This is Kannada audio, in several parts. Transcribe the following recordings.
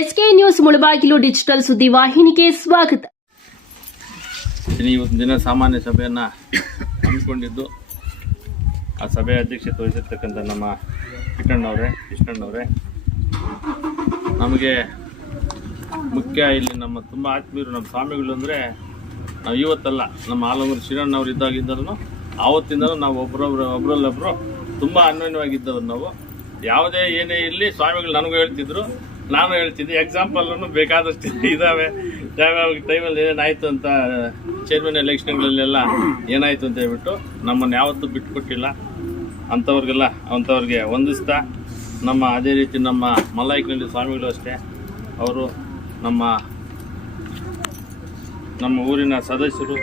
ಎಸ್ಕೆ ನ್ಯೂಸ್ ಮುಳಬಾಗಿಲು ಡಿಜಿಟಲ್ ಸುದ್ದಿ ವಾಹಿನಿಗೆ ಸ್ವಾಗತ. ಇನ್ನು ಇವತ್ತಿನ ದಿನ ಸಾಮಾನ್ಯ ಸಭೆಯನ್ನು ಹಮ್ಮಿಕೊಂಡಿದ್ದು. ಆ ಸಭೆಯ ಅಧ್ಯಕ್ಷತೆ ವಹಿಸಿರ್ತಕ್ಕಂಥ ನಮ್ಮ ಕಿಟ್ಟಣ್ಣವರೇ ಕೃಷ್ಣಣ್ಣವರೇ. ನಮಗೆ ಮುಖ್ಯ ಇಲ್ಲಿ ನಮ್ಮ ತುಂಬ ಆತ್ಮೀಯರು, ನಮ್ಮ ಸ್ವಾಮಿಗಳು ಅಂದರೆ ನಾವು ಇವತ್ತಲ್ಲ, ನಮ್ಮ ಆಲಮೂರು ಶ್ರೀರಣ್ಣವ್ರು ಇದ್ದಾಗಿದ್ದರೂ ಆವತ್ತಿಂದಲೂ ನಾವು ಒಬ್ಬರೊಬ್ರು ಒಬ್ರಲ್ಲೊಬ್ರು ತುಂಬ ಅನ್ಯೋನ್ಯವಾಗಿದ್ದವರು ನಾವು. ಯಾವುದೇ ಏನೇ ಇರಲಿ ಸ್ವಾಮಿಗಳು ನನಗೂ ಹೇಳ್ತಿದ್ರು ನಾನು ಹೇಳ್ತಿದ್ದೆ ಎಕ್ಸಾಂಪಲ್ನು ಬೇಕಾದಷ್ಟು ಇದ್ದಾವೆ ಯಾವ್ಯಾವ ಟೈಮಲ್ಲಿ ಏನೇನಾಯಿತು ಅಂತ ಚೇರ್ಮನ್ ಎಲೆಕ್ಷನ್ಗಳಲ್ಲೆಲ್ಲ ಏನಾಯಿತು ಅಂತ ಹೇಳ್ಬಿಟ್ಟು ನಮ್ಮನ್ನು ಯಾವತ್ತೂ ಬಿಟ್ಟುಕೊಟ್ಟಿಲ್ಲ ಅಂಥವ್ರಿಗೆಲ್ಲ, ಅಂಥವ್ರಿಗೆ ವಂದಿಸ್ತಾ, ನಮ್ಮ ಅದೇ ರೀತಿ ನಮ್ಮ ಮಲಾಯಿಕನಲ್ಲಿ ಸ್ವಾಮಿಗಳು ಅಷ್ಟೇ. ಅವರು ನಮ್ಮ ನಮ್ಮ ಊರಿನ ಸದಸ್ಯರು,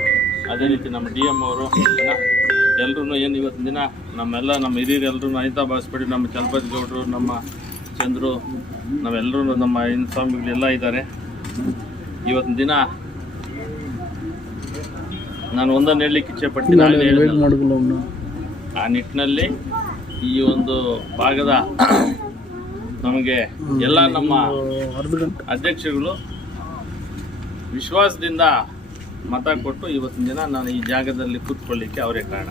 ಅದೇ ರೀತಿ ನಮ್ಮ ಡಿ ಎಂ ಅವರು ಎಲ್ಲರೂ ಏನು ಇವತ್ತಿನ ದಿನ, ನಮ್ಮೆಲ್ಲ ನಮ್ಮ ಹಿರಿಯರು ಎಲ್ಲರೂ ಅನಿತಾ ಬಾಸ್ಪಡಿ, ನಮ್ಮ ಚಲಪತಿ ಗೌಡರು, ನಮ್ಮ ಚಂದ್ರು ನಾವೆಲ್ಲರೂ ನಮ್ಮ ಇನ್ ಸ್ವಾಮಿಗಳೆಲ್ಲ ಇದ್ದಾರೆ. ಇವತ್ತಿನ ದಿನ ನಾನು ಒಂದನ್ನು ಹೇಳಲಿಕ್ಕೆ ಇಚ್ಛೆ ಪಡ್ತೀನಿ. ಆ ನಿಟ್ಟಿನಲ್ಲಿ ಈ ಒಂದು ಭಾಗದ ನಮಗೆ ಎಲ್ಲ ನಮ್ಮ ಅಧ್ಯಕ್ಷರುಗಳು ವಿಶ್ವಾಸದಿಂದ ಮತ ಕೊಟ್ಟು ಇವತ್ತಿನ ದಿನ ನಾನು ಈ ಜಾಗದಲ್ಲಿ ಕೂತ್ಕೊಳ್ಳಿಕ್ಕೆ ಅವರೇ ಕಾರಣ.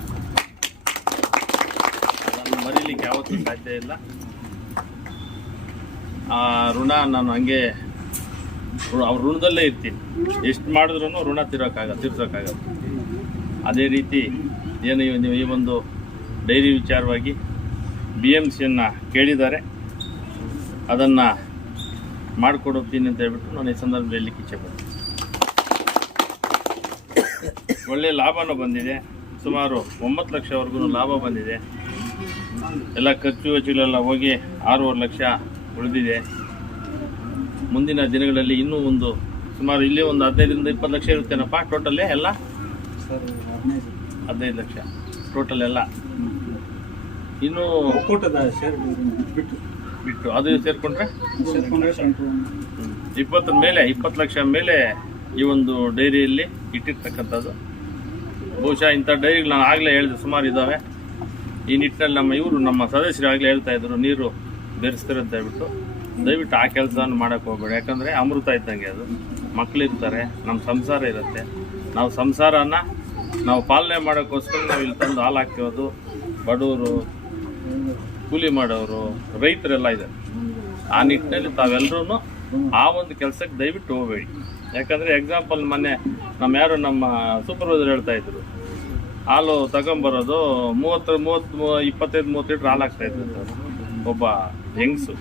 ಅದನ್ನು ಮರೀಲಿಕ್ಕೆ ಯಾವತ್ತೂ ಸಾಧ್ಯ ಇಲ್ಲ. ಆ ಋಣ ನಾನು ಹಂಗೆ ಅವ್ರ ಋಣದಲ್ಲೇ ಇರ್ತೀನಿ. ಎಷ್ಟು ಮಾಡಿದ್ರೂ ಋಣ ತೀರೋಕ್ಕಾಗ ತೀರ್ಸೋಕ್ಕಾಗಲ್ಲ. ಅದೇ ರೀತಿ ಏನು ನೀವು ಈ ಒಂದು ಡೈರಿ ವಿಚಾರವಾಗಿ ಬಿ ಎಂ ಸಿಯನ್ನು ಕೇಳಿದ್ದಾರೆ. ಅದನ್ನು ಮಾಡಿಕೊಡುತ್ತೀನಿ ಅಂತ ಹೇಳ್ಬಿಟ್ಟು ನಾನು ಈ ಸಂದರ್ಭದಲ್ಲಿ ಹೇಳಲಿಕ್ಕೆ ಇಚ್ಛೆ ಪಡ್ತೀನಿ. ಒಳ್ಳೆಯ ಲಾಭನೂ ಬಂದಿದೆ. ಸುಮಾರು ಒಂಬತ್ತು ಲಕ್ಷವರೆಗೂ ಲಾಭ ಬಂದಿದೆ. ಎಲ್ಲ ಖರ್ಚು ವೆಚ್ಚಗಳೆಲ್ಲ ಹೋಗಿ ಆರೂವರೆ ಲಕ್ಷ ಉಳಿದಿದೆ. ಮುಂದಿನ ದಿನಗಳಲ್ಲಿ ಇನ್ನೂ ಒಂದು ಸುಮಾರು ಇಲ್ಲಿ ಒಂದು ಹದಿನೈದರಿಂದ ಇಪ್ಪತ್ತು ಲಕ್ಷ ಇರುತ್ತೇನಪ್ಪ ಟೋಟಲ್ಲೇ ಎಲ್ಲ? ಹದಿನೈದು. ಲಕ್ಷ. ಟೋಟಲ್ ಎಲ್ಲ? ಇನ್ನು ಒಕ್ಕೂಟದ ಶೇರ್ ಬಿಟ್ಟು. ಬಿಟ್ಟು. ಅದು ಸೇರಿಕೊಂಡ್ರೆ? ಇಪ್ಪತ್ತರ ಮೇಲೆ ಇಪ್ಪತ್ತು ಲಕ್ಷ ಮೇಲೆ ಈ ಒಂದು ಡೈರಿಯಲ್ಲಿ ಇಟ್ಟಿರ್ತಕ್ಕಂಥದ್ದು. ಬಹುಶಃ ಇಂಥ ಡೈರಿಗಳು ನಾನು ಆಗಲೇ ಹೇಳಿದೆ ಸುಮಾರು ಇದ್ದಾವೆ. ಈ ನಿಟ್ಟಿನಲ್ಲಿ ನಮ್ಮ ಇವರು ನಮ್ಮ ಸದಸ್ಯರು ಆಗಲೇ ಹೇಳ್ತಾ ಇದ್ರು ನೀರು ಬೆರೆಸ್ತಾರೆ ದಯವಿಟ್ಟು ದಯವಿಟ್ಟು ಆ ಕೆಲಸವನ್ನು ಮಾಡೋಕ್ಕೆ ಹೋಗ್ಬೇಡಿ. ಯಾಕಂದರೆ ಅಮೃತ ಇದ್ದಂಗೆ ಅದು. ಮಕ್ಕಳಿರ್ತಾರೆ ನಮ್ಮ ಸಂಸಾರ ಇರುತ್ತೆ. ನಾವು ಸಂಸಾರನ ನಾವು ಪಾಲನೆ ಮಾಡೋಕ್ಕೋಸ್ಕರ ನಾವು ಇಲ್ಲಿ ತಂದು ಹಾಲು ಹಾಕ್ತಿರೋದು. ಬಡವರು, ಕೂಲಿ ಮಾಡೋರು, ರೈತರೆಲ್ಲ ಇದ್ದಾರೆ. ಆ ನಿಟ್ಟಿನಲ್ಲಿ ತಾವೆಲ್ಲರೂ ಆ ಒಂದು ಕೆಲಸಕ್ಕೆ ದಯವಿಟ್ಟು ಹೋಗಬೇಡಿ. ಯಾಕಂದರೆ ಎಕ್ಸಾಂಪಲ್ ಮೊನ್ನೆ ನಮ್ಮ ಯಾರು ನಮ್ಮ ಸೂಪರ್ವೈಸರ್ ಹೇಳ್ತಾ ಇದ್ರು. ಹಾಲು ತಗೊಂಬರೋದು ಮೂವತ್ತು ಮೂವತ್ತು, ಇಪ್ಪತ್ತೈದು, ಮೂವತ್ತು ಲೀಟ್ರ್ ಹಾಲು ಹಾಕ್ತಾ ಇದ್ರು ಒಬ್ಬ ಹೆಂಗಸು?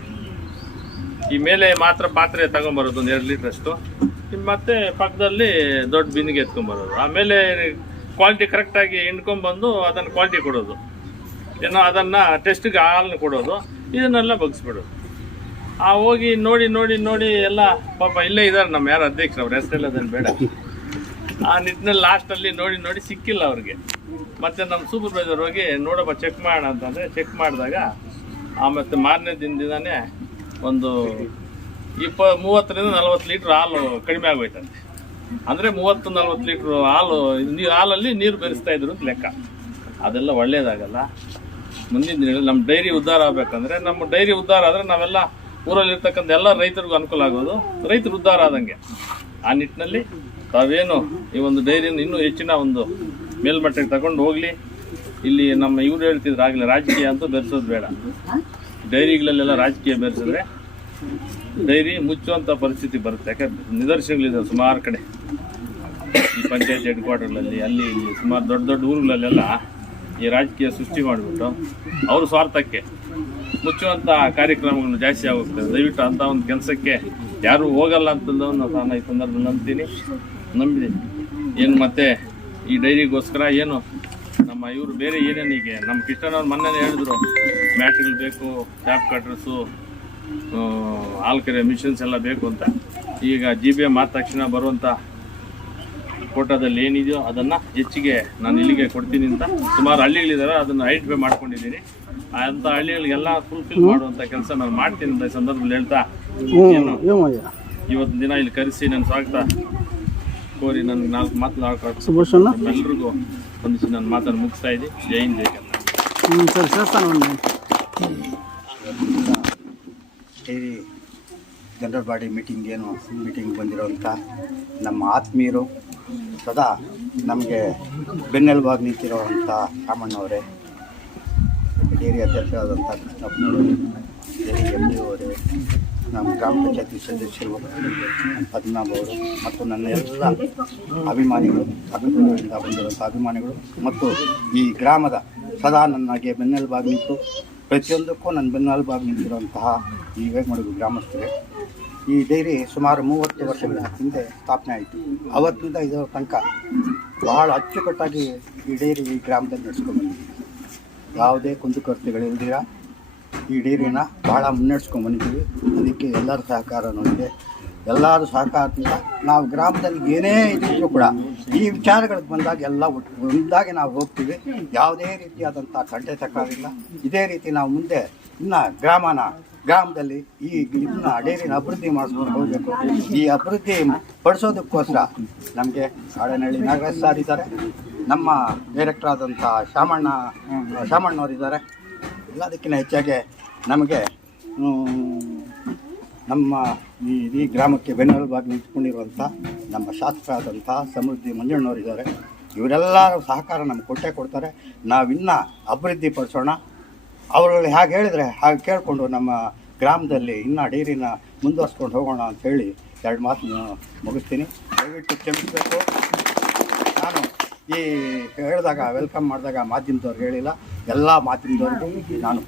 ಈ ಮೇಲೆ ಮಾತ್ರ ಪಾತ್ರೆ ತಗೊಂಬರೋದು ಒಂದು ಎರಡು ಲೀಟ್ರಷ್ಟು ಮತ್ತೆ ಪಕ್ಕದಲ್ಲಿ ದೊಡ್ಡ ಬಿನ್ಗೆ ಎತ್ಕೊಂಬರೋದು. ಆಮೇಲೆ ಕ್ವಾಲಿಟಿ ಕರೆಕ್ಟಾಗಿ ಹಿಂಡ್ಕೊಂಬಂದು ಅದನ್ನು ಕ್ವಾಲಿಟಿ ಕೊಡೋದು. ಏನೋ ಅದನ್ನು ಟೆಸ್ಟಿಗೆ ಹಾಲನ್ನು ಕೊಡೋದು. ಇದನ್ನೆಲ್ಲ ಬಗ್ಸ್ಬಿಡೋದು. ಆ ಹೋಗಿ ನೋಡಿ ನೋಡಿ ನೋಡಿ ಎಲ್ಲ ಪಾಪ ಇಲ್ಲೇ ಇದ್ದಾರೆ ನಮ್ಮ ಯಾರು ಅಧ್ಯಕ್ಷರು, ಅವ್ರ ಹೆಸರೆಲ್ಲ ಅದನ್ನು ಬೇಡ. ಆ ನಿಟ್ಟಿನಲ್ಲಿ ಲಾಸ್ಟಲ್ಲಿ ನೋಡಿ ನೋಡಿ ಸಿಕ್ಕಿಲ್ಲ ಅವ್ರಿಗೆ. ಮತ್ತೆ ನಮ್ಮ ಸೂಪರ್ವೈಸರ್ ಹೋಗಿ ನೋಡಪ್ಪ ಚೆಕ್ ಮಾಡೋಣ ಅಂತಂದರೆ ಚೆಕ್ ಮಾಡಿದಾಗ ಆ ಮಾರನೇ ದಿನದಿಂದನೇ ಒಂದು ಇಪ್ಪ, ಮೂವತ್ತರಿಂದ ನಲ್ವತ್ತು ಲೀಟ್ರ್ ಹಾಲು ಕಡಿಮೆ ಆಗೋಯ್ತಂತೆ. ಅಂದರೆ ಮೂವತ್ತು, ನಲ್ವತ್ತು ಲೀಟ್ರ್ ಹಾಲು ನೀರು ಹಾಲಲ್ಲಿ ನೀರು ಬೆರೆಸ್ತಾ ಇದ್ರು ಅಂತ ಲೆಕ್ಕ. ಅದೆಲ್ಲ ಒಳ್ಳೇದಾಗಲ್ಲ. ಮುಂದಿನ ದಿನಗಳಲ್ಲಿ ನಮ್ಮ ಡೈರಿ ಉದ್ಧಾರ ಆಗಬೇಕಂದ್ರೆ, ನಮ್ಮ ಡೈರಿ ಉದ್ಧಾರ ಆದರೆ ನಾವೆಲ್ಲ ಊರಲ್ಲಿರ್ತಕ್ಕಂಥ ಎಲ್ಲ ರೈತರಿಗೂ ಅನುಕೂಲ ಆಗೋದು. ರೈತರು ಉದ್ಧಾರ ಆದಂಗೆ. ಆ ನಿಟ್ಟಿನಲ್ಲಿ ತಾವೇನು ಈ ಒಂದು ಡೈರಿಯನ್ನು ಇನ್ನೂ ಹೆಚ್ಚಿನ ಒಂದು ಮೇಲ್ಮಟ್ಟಕ್ಕೆ ತಗೊಂಡು ಹೋಗಲಿ. ಇಲ್ಲಿ ನಮ್ಮ ಇವ್ರು ಹೇಳ್ತಿದ್ರು, ಆಗಲೇ ರಾಜಕೀಯ ಅಂತೂ ಬೆರೆಸೋದು ಬೇಡ. ಡೈರಿಗಳಲ್ಲೆಲ್ಲ ರಾಜಕೀಯ ಬೆರೆಸಿದ್ರೆ ಡೈರಿ ಮುಚ್ಚುವಂಥ ಪರಿಸ್ಥಿತಿ ಬರುತ್ತೆ. ಯಾಕಂದ್ರೆ ನಿದರ್ಶನಗಳಿದೆ ಸುಮಾರು ಕಡೆ. ಈ ಪಂಚಾಯತ್ ಹೆಡ್ ಕ್ವಾರ್ಟರ್ಗಳಲ್ಲಿ ಅಲ್ಲಿ, ಇಲ್ಲಿ, ಸುಮಾರು ದೊಡ್ಡ ದೊಡ್ಡ ಊರುಗಳಲ್ಲೆಲ್ಲ ಈ ರಾಜಕೀಯ ಸೃಷ್ಟಿ ಮಾಡಿಬಿಟ್ಟು ಅವ್ರ ಸ್ವಾರ್ಥಕ್ಕೆ ಮುಚ್ಚುವಂಥ ಕಾರ್ಯಕ್ರಮಗಳು ಜಾಸ್ತಿ ಆಗೋಗ್ತದೆ ದಯವಿಟ್ಟು ಅಂಥ ಒಂದು ಕೆಲಸಕ್ಕೆ ಯಾರೂ ಹೋಗಲ್ಲ ಅಂತಂದು ನಾನು ಈ ಸಂದರ್ಭದಲ್ಲಿ ನಂಬ್ತೀನಿ. ನಂಬಿದ್ದೀನಿ ಏನು ಮತ್ತೆ ಈ ಡೈರಿಗೋಸ್ಕರ ಏನು ನಮ್ಮ ಇವರು ಬೇರೆ ಏನೇನು ಈಗ ನಮ್ಮ ಕೃಷ್ಣನವ್ರು ಮೊನ್ನೆ ಹೇಳಿದ್ರು ಮ್ಯಾಟ್ರಿಲ್ ಬೇಕು ಟ್ಯಾಪ್ ಕಟ್ರಸ್ಸು ಹಾಲು ಕರೆ ಮಿಷನ್ಸ್ ಎಲ್ಲ ಬೇಕು ಅಂತ. ಈಗ ಜಿ ಬಿ ಎಂ ಆದ ತಕ್ಷಣ ಬರುವಂಥ ಫೋಟೋದಲ್ಲಿ ಏನಿದೆಯೋ ಅದನ್ನು ಹೆಚ್ಚಿಗೆ ನಾನು ಇಲ್ಲಿಗೆ ಕೊಡ್ತೀನಿ ಅಂತ. ಸುಮಾರು ಹಳ್ಳಿಗಳಿದ್ದಾರೆ ಅದನ್ನು ಐಡೆಂಟಿಫೈ ಮಾಡ್ಕೊಂಡಿದ್ದೀನಿ. ಅಂಥ ಹಳ್ಳಿಗಳಿಗೆಲ್ಲ ಫುಲ್ಫಿಲ್ ಮಾಡುವಂಥ ಕೆಲಸ ನಾನು ಮಾಡ್ತೀನಿ ಅಂತ ಈ ಸಂದರ್ಭದಲ್ಲಿ ಹೇಳ್ತಾ ಏನು ಇವತ್ತಿನ ದಿನ ಇಲ್ಲಿ ಕರೆಸಿ ನನ್ನ ಸ್ವಾಗತ. ಕೋರಿ ನನ್ಗೆ ನಾಲ್ಕು ಮಾತು ನಾಲ್ಕು ಎಲ್ರಿಗೂ. ಹೊಂದಿಸಿ ನನ್ನ ಮಾತನ್ನು ಮುಗಿಸ್ತಾ ಇದ್ದೀನಿ ಜೈ ಹಿಂದ್ ಜೈ ಕರ್ನಾಟಕ. ಜನರಲ್ ಬಾಡಿ ಮೀಟಿಂಗ್ ಏನು ಮೀಟಿಂಗ್ ಬಂದಿರೋಂಥ ನಮ್ಮ ಆತ್ಮೀಯರು ಸದಾ ನಮಗೆ ಬೆನ್ನೆಲುಬಾಗಿ ನಿಂತಿರೋವಂಥ ರಾಮಣ್ಣವರೇ ಡೇರಿ ಅಧ್ಯಕ್ಷರಾದಂಥ ಕೃಷ್ಣಪ್ಪನವರು ಡೇರಿ ಎಂ ಡಿ ಅವರೇ ನಮ್ಮ ಗ್ರಾಮ ಪಂಚಾಯತಿ ಸದಸ್ಯರು ಪದ್ಮನಾಭ ಅವರು ಮತ್ತು ನನ್ನ ಎಲ್ಲ ಅಭಿಮಾನಿಗಳು, ಅಭಿಮಾನಿಗಳಿಂದ ಬಂದಿರುವಂಥ ಅಭಿಮಾನಿಗಳು ಮತ್ತು ಈ ಗ್ರಾಮದ ಸದಾ ನನಗೆ ಬೆನ್ನೆಲುಬಾಗಿ ನಿಂತು, ಪ್ರತಿಯೊಂದಕ್ಕೂ ನನ್ನ ಬೆನ್ನೆಲುಬಾಗಿ ನಿಂತಿರುವಂತಹ ಈ ವೇಗಮಡುಗು ಗ್ರಾಮಸ್ಥರೇ, ಈ ಡೈರಿ ಸುಮಾರು ಮೂವತ್ತು ವರ್ಷಗಳ ಹಿಂದೆ ಸ್ಥಾಪನೆ ಆಯಿತು. ಅವತ್ತಿಂದ ಇದರ ತನಕ ಬಹಳ ಅಚ್ಚುಕಟ್ಟಾಗಿ ಈ ಡೈರಿ ಈ ಗ್ರಾಮದಲ್ಲಿ ನಡೆಸ್ಕೊಂಡು ಬಂದಿದ್ದೀವಿ. ಯಾವುದೇ ಕುಂದುಕೊರತೆಗಳಿಲ್ದಿರ ಈ ಡೈರಿನ ಭಾಳ ಮುನ್ನಡೆಸ್ಕೊಂಡು ಬಂದಿದ್ದೀವಿ. ಅದಕ್ಕೆ ಎಲ್ಲರ ಸಹಕಾರನೂ ಇದೆ ಎಲ್ಲರೂ ಸಹಕಾರದಿಂದ ನಾವು ಗ್ರಾಮದಲ್ಲಿ ಏನೇ ಇದ್ದರೂ ಕೂಡ ಈ ವಿಚಾರಗಳಿಗೆ ಬಂದಾಗ ಎಲ್ಲ ಒಂದಾಗಿ ನಾವು ಹೋಗ್ತೀವಿ. ಯಾವುದೇ ರೀತಿಯಾದಂಥ ತಂಟೆ ತಕ್ಕಾಗಿಲ್ಲ ಇದೇ ರೀತಿ ನಾವು ಮುಂದೆ ಇನ್ನು ಗ್ರಾಮನ ಗ್ರಾಮದಲ್ಲಿ ಈ ಇದನ್ನ ಡೈರಿನ ಅಭಿವೃದ್ಧಿ ಮಾಡಿಸ್ಕೊಂಡು ಹೋಗಬೇಕು. ಈ ಅಭಿವೃದ್ಧಿ ಪಡಿಸೋದಕ್ಕೋಸ್ಕರ ನಮಗೆ ಕಾಡನಹಳ್ಳಿ ನಾಗರಾಜ್ ಸರ್ ಇದ್ದಾರೆ. ನಮ್ಮ ಡೈರೆಕ್ಟರ್ ಆದಂಥ ಶಾಮಣ್ಣ ಶಾಮಣ್ಣವರಿದ್ದಾರೆ ಎಲ್ಲದಕ್ಕಿಂತ ಹೆಚ್ಚಾಗಿ ನಮಗೆ ನಮ್ಮ ಈ ಇಡೀ ಗ್ರಾಮಕ್ಕೆ ಬೆನ್ನೆಲುಬಾಗಿ ನಿಂತ್ಕೊಂಡಿರುವಂಥ ನಮ್ಮ ಶಾಸಕರಾದಂಥ ಸಮೃದ್ಧಿ ಮಂಜಣ್ಣವರಿದ್ದಾರೆ ಇವರೆಲ್ಲರೂ ಸಹಕಾರ ನಮ್ಗೆ ಕೊಟ್ಟೇ ಕೊಡ್ತಾರೆ. ನಾವಿನ್ನ ಅಭಿವೃದ್ಧಿ ಪಡಿಸೋಣ. ಅವರಲ್ಲಿ ಹಾಗೆ ಹೇಳಿದರೆ, ಹಾಗೆ ಕೇಳಿಕೊಂಡು ನಮ್ಮ ಗ್ರಾಮದಲ್ಲಿ ಇನ್ನೂ ಡೈರಿನ ಮುಂದುವರ್ಸ್ಕೊಂಡು ಹೋಗೋಣ ಅಂತ ಹೇಳಿ ಎರಡು ಮಾತು ಮುಗಿಸ್ತೀನಿ. ದಯವಿಟ್ಟು ಕ್ಷಮಿಸಬೇಕು. ನಾನು ಈ ಹೇಳಿದಾಗ, ವೆಲ್ಕಮ್ ಮಾಡಿದಾಗ ಮಾಧ್ಯಮದವ್ರಿಗೆ ಹೇಳಿಲ್ಲ. ಎಲ್ಲ ಮಾತಿನವರೆಗೂ ನಾನು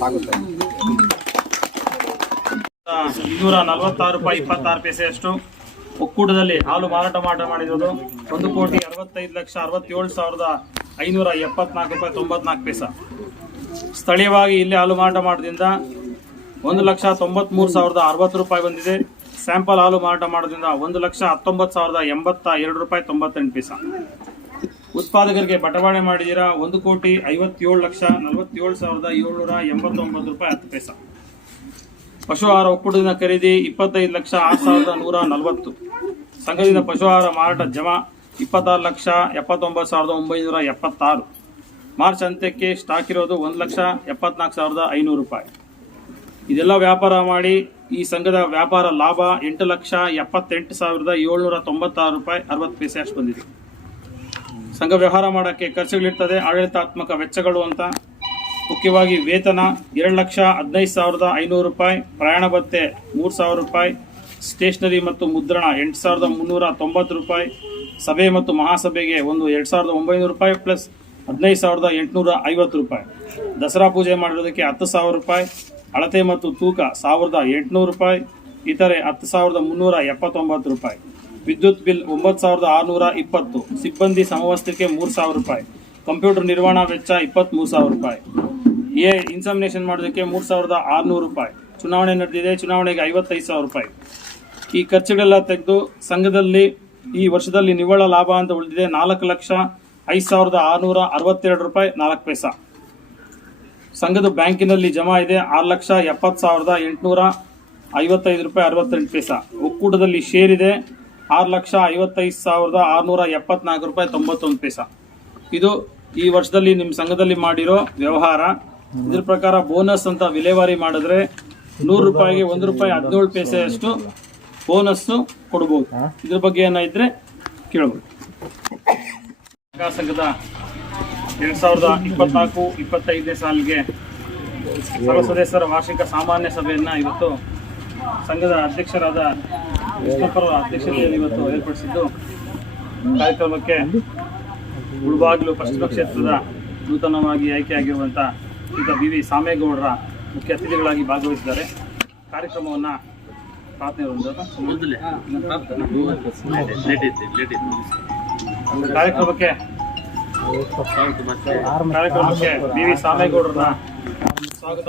ಸಾಗುತ್ತೇನೆ ಇನ್ನೂರ ನಲವತ್ತಾರು ರೂಪಾಯಿ ಇಪ್ಪತ್ತಾರು ಪೈಸೆಯಷ್ಟು ಒಕ್ಕೂಟದಲ್ಲಿ ಹಾಲು ಮಾರಾಟ ಮಾಟ ಮಾಡಿರೋದು. ಒಂದು ಕೋಟಿ ಅರವತ್ತೈದು ಲಕ್ಷ ಅರವತ್ತೇಳು ಸಾವಿರದ ಐನೂರ ಎಪ್ಪತ್ನಾಲ್ಕು ರೂಪಾಯಿ ತೊಂಬತ್ನಾಲ್ಕು ಪೈಸ. ಸ್ಥಳೀಯವಾಗಿ ಇಲ್ಲಿ ಹಾಲು ಮಾರಾಟ ಮಾಡೋದ್ರಿಂದ ಒಂದು ಲಕ್ಷ ತೊಂಬತ್ಮೂರು ಸಾವಿರದ ಅರವತ್ತು ರೂಪಾಯಿ ಬಂದಿದೆ. ಸ್ಯಾಂಪಲ್ ಹಾಲು ಮಾರಾಟ ಮಾಡೋದ್ರಿಂದ ಒಂದು ಲಕ್ಷ ಹತ್ತೊಂಬತ್ತು ಸಾವಿರದ ಎಂಬತ್ತ ಎರಡು ರೂಪಾಯಿ ತೊಂಬತ್ತೆಂಟು ಪೈಸ. ಉತ್ಪಾದಕರಿಗೆ ಬಟವಾಡೆ ಮಾಡಿದಿರ ಒಂದು ಕೋಟಿ ಐವತ್ತೇಳು ಲಕ್ಷ ನಲವತ್ತೇಳು ಸಾವಿರದ ಏಳ್ನೂರ ಎಂಬತ್ತೊಂಬತ್ತು ರೂಪಾಯಿ ಹತ್ತು ಪೈಸ. ಪಶು ಆಹಾರ ಒಕ್ಕೂಟದಿಂದ ಖರೀದಿ ಇಪ್ಪತ್ತೈದು ಲಕ್ಷ ಆರು ಸಾವಿರದ ನೂರ ನಲವತ್ತು. ಸಂಘದಿಂದ ಪಶು ಆಹಾರ ಮಾರಾಟ ಜಮಾ ಇಪ್ಪತ್ತಾರು ಲಕ್ಷ ಎಪ್ಪತ್ತೊಂಬತ್ತು ಸಾವಿರದ ಒಂಬೈನೂರ ಎಪ್ಪತ್ತಾರು. ಮಾರ್ಚ್ ಅಂತ್ಯಕ್ಕೆ ಸ್ಟಾಕ್ ಇರೋದು ಒಂದು ಲಕ್ಷ ಎಪ್ಪತ್ನಾಲ್ಕು ಸಾವಿರದ ಐನೂರು ರೂಪಾಯಿ. ಇದೆಲ್ಲ ವ್ಯಾಪಾರ ಮಾಡಿ ಈ ಸಂಘದ ವ್ಯಾಪಾರ ಲಾಭ ಎಂಟು ಲಕ್ಷ ಎಪ್ಪತ್ತೆಂಟು ಸಾವಿರದ ಏಳ್ನೂರ ತೊಂಬತ್ತಾರು ರೂಪಾಯಿ ಅರವತ್ತು ಪೈಸೆ ಅಷ್ಟು ಬಂದಿದೆ. ಸಂಘ ವ್ಯವಹಾರ ಮಾಡೋಕ್ಕೆ ಖರ್ಚುಗಳಿರ್ತದೆ, ಆಡಳಿತಾತ್ಮಕ ವೆಚ್ಚಗಳು ಅಂತ. ಮುಖ್ಯವಾಗಿ ವೇತನ ಎರಡು ಲಕ್ಷ ಹದಿನೈದು ಸಾವಿರದ ಐನೂರು ರೂಪಾಯಿ, ಪ್ರಯಾಣ ಭತ್ತೆ ಮೂರು ಸಾವಿರ ರೂಪಾಯಿ, ಸ್ಟೇಷನರಿ ಮತ್ತು ಮುದ್ರಣ ಎಂಟು ಸಾವಿರದ ಮುನ್ನೂರ ತೊಂಬತ್ತು ರೂಪಾಯಿ, ಸಭೆ ಮತ್ತು ಮಹಾಸಭೆಗೆ ಒಂದು ಎರಡು ಸಾವಿರದ ಒಂಬೈನೂರು ರೂಪಾಯಿ ಪ್ಲಸ್ ಹದಿನೈದು ಸಾವಿರದ ಎಂಟುನೂರ ಐವತ್ತು ರೂಪಾಯಿ. ದಸರಾ ಪೂಜೆ ಮಾಡಿರೋದಕ್ಕೆ ಹತ್ತು ಸಾವಿರ ರೂಪಾಯಿ, ಅಳತೆ ಮತ್ತು ತೂಕ ಸಾವಿರದ ಎಂಟುನೂರು ರೂಪಾಯಿ, ಇತರೆ ಹತ್ತು ಸಾವಿರದ ಮುನ್ನೂರ ಎಪ್ಪತ್ತೊಂಬತ್ತು ರೂಪಾಯಿ. ವಿದ್ಯುತ್ ಬಿಲ್ ಒಂಬತ್ತು ಸಾವಿರದ ಆರುನೂರ ಇಪ್ಪತ್ತು. ಸಿಬ್ಬಂದಿ ಸಮವಸ್ತ್ರಕ್ಕೆ ಮೂರು ಸಾವಿರ ರೂಪಾಯಿ. ಕಂಪ್ಯೂಟರ್ ನಿರ್ವಹಣಾ ವೆಚ್ಚ ಇಪ್ಪತ್ತ್ಮೂರು ಸಾವಿರ ರೂಪಾಯಿ. ಎ ಇನ್ಸಾಮಿನೇಷನ್ ಮಾಡೋದಕ್ಕೆ ಮೂರು ಸಾವಿರದ ಆರುನೂರು ರೂಪಾಯಿ. ಚುನಾವಣೆ ನಡೆದಿದೆ, ಚುನಾವಣೆಗೆ ಐವತ್ತೈದು ಸಾವಿರ ರೂಪಾಯಿ. ಈ ಖರ್ಚುಗಳೆಲ್ಲ ತೆಗೆದು ಸಂಘದಲ್ಲಿ ಈ ವರ್ಷದಲ್ಲಿ ನಿವ್ವಳ ಲಾಭ ಅಂತ ಉಳಿದಿದೆ ನಾಲ್ಕು ಲಕ್ಷ ಐದು ಸಾವಿರದ ಆರುನೂರ ಅರವತ್ತೆರಡು ರೂಪಾಯಿ, ನಾಲ್ಕು ಪೈಸ. ಸಂಘದ ಬ್ಯಾಂಕಿನಲ್ಲಿ ಜಮಾ ಇದೆ ಆರು ಲಕ್ಷ ಎಪ್ಪತ್ತು ಸಾವಿರದ ಎಂಟುನೂರ ಐವತ್ತೈದು ರೂಪಾಯಿ ಅರವತ್ತೆಂಟು ಪೈಸ. ಒಕ್ಕೂಟದಲ್ಲಿ ಶೇರ್ ಇದೆ ಆರು ಲಕ್ಷ ಐವತ್ತೈದು ಸಾವಿರದ ಆರುನೂರ ಎಪ್ಪತ್ನಾಲ್ಕು ರೂಪಾಯಿ ತೊಂಬತ್ತೊಂದು ಪೈಸಾ. ಇದು ಈ ವರ್ಷದಲ್ಲಿ ನಿಮ್ಮ ಸಂಘದಲ್ಲಿ ಮಾಡಿರೋ ವ್ಯವಹಾರ. ಇದ್ರ ಪ್ರಕಾರ ಬೋನಸ್ ಅಂತ ವಿಲೇವಾರಿ ಮಾಡಿದ್ರೆ ನೂರು ರೂಪಾಯಿಗೆ ಒಂದು ರೂಪಾಯಿ ಹದಿನೇಳು ಪೈಸೆಯಷ್ಟು ಬೋನಸ್ಸು ಕೊಡ್ಬೋದು. ಇದ್ರ ಬಗ್ಗೆ ಏನಾಯಿದ್ರೆ ಕೇಳ್ಬೋದು. ಸಂಘದ ಎರಡು ಸಾವಿರದ ಇಪ್ಪತ್ನಾಲ್ಕು ಇಪ್ಪತ್ತೈದನೇ ಸಾಲಿಗೆ ಸರ್ವ ಸದಸ್ಯರ ವಾರ್ಷಿಕ ಸಾಮಾನ್ಯ ಸಭೆಯನ್ನು ಇವತ್ತು ಸಂಘದ ಅಧ್ಯಕ್ಷರಾದ ಕೃಷ್ಣಪ್ಪರ ಅಧ್ಯಕ್ಷತೆಯಲ್ಲಿ ಇವತ್ತು ಏರ್ಪಡಿಸಿದ್ದು, ಕಾರ್ಯಕ್ರಮಕ್ಕೆ ಮುಳುಬಾಗಿಲು ಪಶ್ಚಿಮ ಕ್ಷೇತ್ರದ ನೂತನವಾಗಿ ಆಯ್ಕೆಯಾಗಿರುವಂಥ ಈಗ ಬಿ ವಿ ಸಾಮೇಗೌಡರ ಮುಖ್ಯ ಅತಿಥಿಗಳಾಗಿ ಭಾಗವಹಿಸಿದ್ದಾರೆ. ಕಾರ್ಯಕ್ರಮವನ್ನು ಪ್ರಾರ್ಥನೆ ಕಾರ್ಯಕ್ರಮಕ್ಕೆ ಕಾರ್ಯಕ್ರಮಕ್ಕೆ ಬಿ ವಿ ಸಾಮೇಗೌಡರನ್ನ ಸ್ವಾಗತ